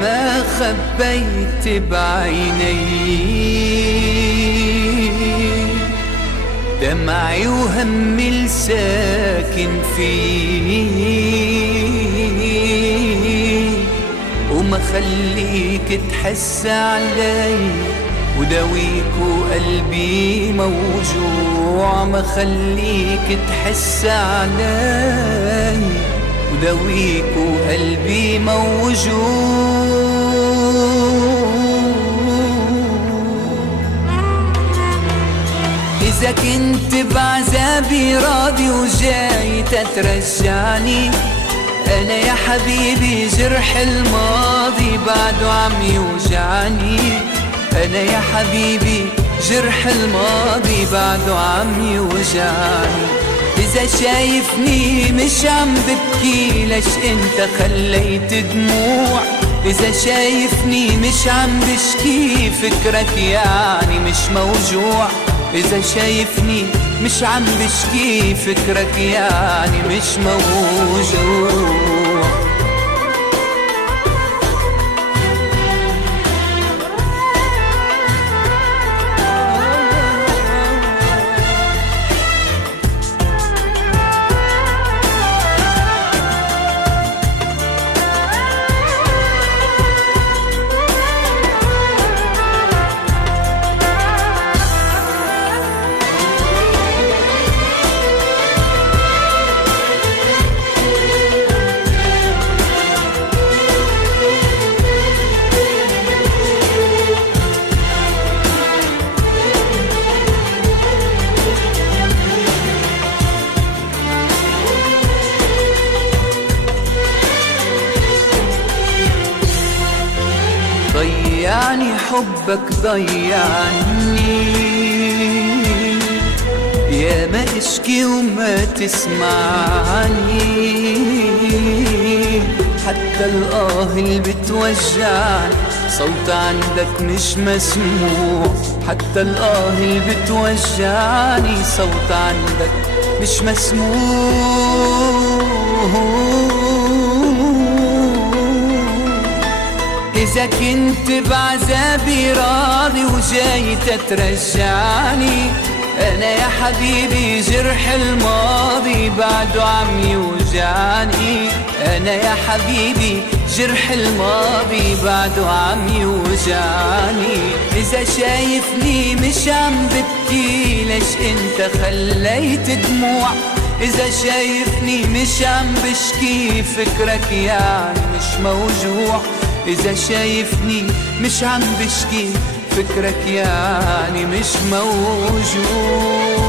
ما خبيت بعيني دمعي وهمي الساكن فيه، وما خليك تحس علي وداويك وقلبي موجوع. ما خليك تحس علي وداويك وقلبي موجوع. إذا كنت بعذابي راضي وجاي تترجعني، أنا يا حبيبي جرح الماضي بعده عم يوجعني. أنا يا حبيبي جرح الماضي بعده عم يوجعني. إذا شايفني مش عم ببكي ليش انت خليت دموع؟ إذا شايفني مش عم بشكي فكرك يعني مش موجوع. إذا شايفني مش عم بشكي فكرك يعني مش موجوع. ضيعني حبك ضيعني، يا ما اشكي وما تسمعني. حتى الآه اللي بتوجعني صوت عندك مش مسموع. حتى الآه اللي بتوجعني صوت عندك مش مسموع. إذا كنت بعذابي راضي وجاي تترجعني، أنا يا حبيبي جرح الماضي بعده عم يوجعني. أنا يا حبيبي جرح الماضي بعده عم يوجعني. إذا شايفني مش عم ببكي ليش انت خليت دموع؟ إذا شايفني مش عم بشكي فكرك يعني مش موجوع. إذا شايفني مش عم بشكي فكرك يعني مش موجود.